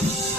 Bye.